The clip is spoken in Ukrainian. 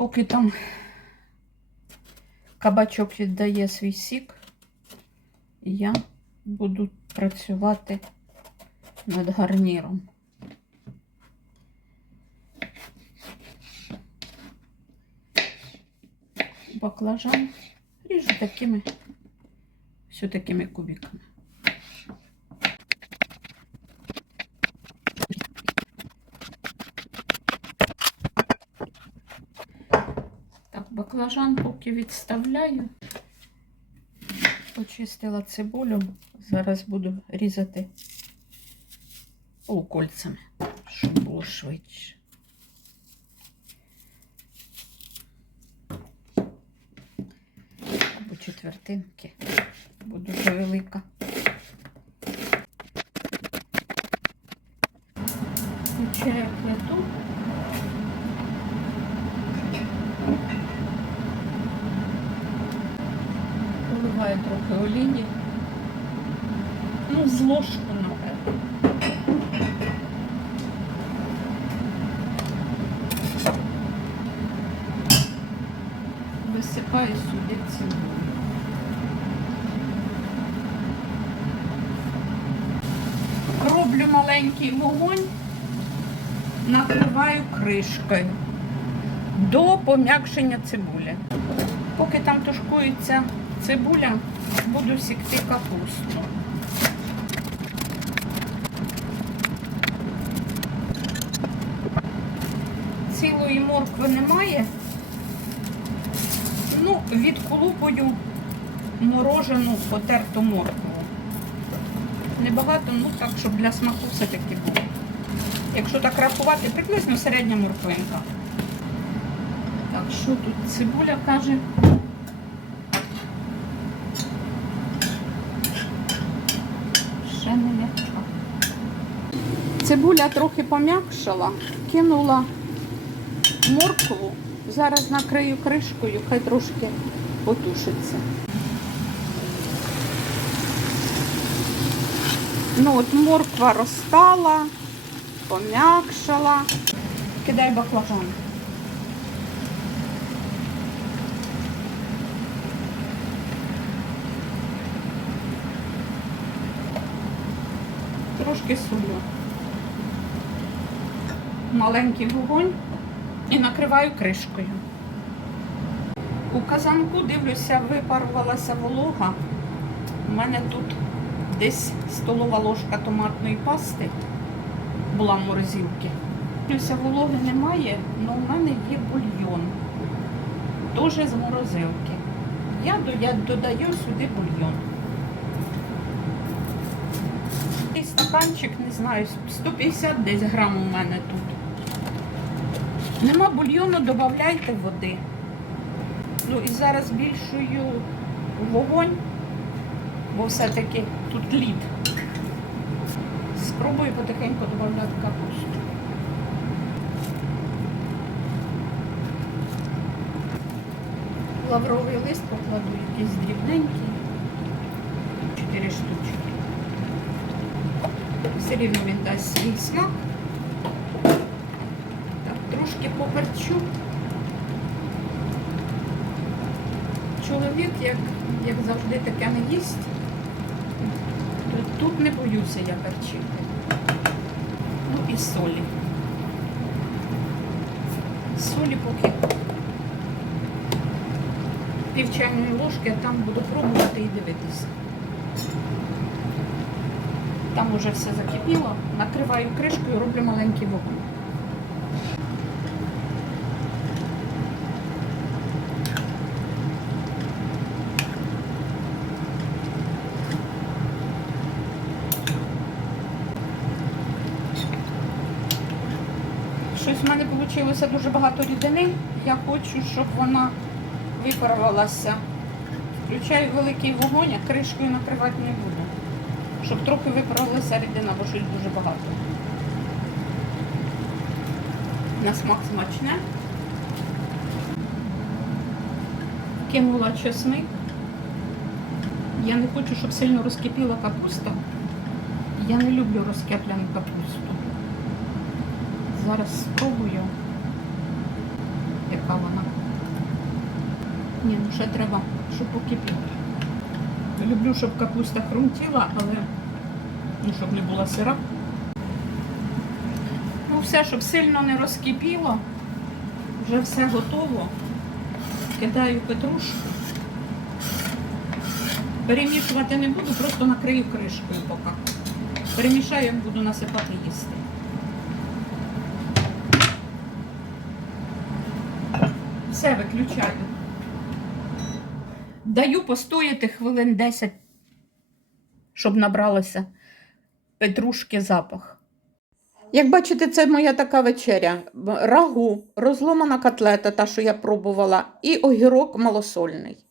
поки там кабачок віддає свій сік, я буду працювати над гарніром. Баклажан ріжу такими, все такими кубиками. Так, баклажан поки відставляю. Почистила цибулю. Зараз буду різати полукольцями, щоб було швидше. Або четвертинки, бо дуже велика. Включаю плиту. Трохи олії. Ну, з ложку, напевно. Висипаю сюди цибулю. Роблю маленький вогонь, накриваю кришкою до пом'якшення цибулі. Поки там тушкується цибуля, буду сікти капусту. Цілої моркви немає. Ну, відколупую морожену потерту моркву. Небагато, ну так, щоб для смаку все-таки було. Якщо так рахувати, приблизно середня морквинка. Так, що тут цибуля каже? Ще не м'яка. Цибуля трохи пом'якшала, кинула моркву. Зараз накрию кришкою, хай трошки потушиться. Ну от морква розстала, пом'якшала. Кидай баклажан. Трошки солю. Маленький вогонь і накриваю кришкою. У казанку, дивлюся, випарувалася волога. У мене тут десь столова ложка томатної пасти була в морозилці. Дивлюся, вологи немає, але у мене є бульйон. Теж з морозилки. Я додаю сюди бульйон. Стаканчик, не знаю, 150 десь грам у мене тут. Нема бульйону, додавайте води. Ну і зараз збільшую вогонь, бо все-таки тут лід. Спробую потихеньку додати капусту. Лавровий лист покладу якийсь дрібненький. Чотири штучки. Все рівно він дасть свій смак. Так, трошки поперчу. Чоловік, як, як завжди, таке не їсть. Тут не боюся я перчити. Ну і солі. Солі поки пів чайної ложки, а там буду пробувати і дивитися. Там уже все закипіло, накриваю кришкою, роблю маленький вогонь. Щось в мене вийшло дуже багато рідини. Я хочу, щоб вона випарувалася. Включаю великий вогонь, а кришкою накривати не буду. Щоб трохи випарувалася рідина, бо щось дуже багато. На смак смачне. Кинула чесник. Я не хочу, щоб сильно розкипіла капуста. Я не люблю розкиплену капусту. Зараз спробую, яка вона. Ні, ну ще треба, щоб покипіла. Люблю, щоб капуста хрумтіла, але ну, щоб не була сира. Ну, все, щоб сильно не розкипіло. Вже все готово. Кидаю петрушку. Перемішувати не буду, просто накрию кришкою поки. Перемішаю, буду насипати їсти. Все виключаю. Даю постояти хвилин 10, щоб набралося петрушки запах. Як бачите, це моя така вечеря. Рагу, розломана котлета, та, що я пробувала, і огірок малосольний.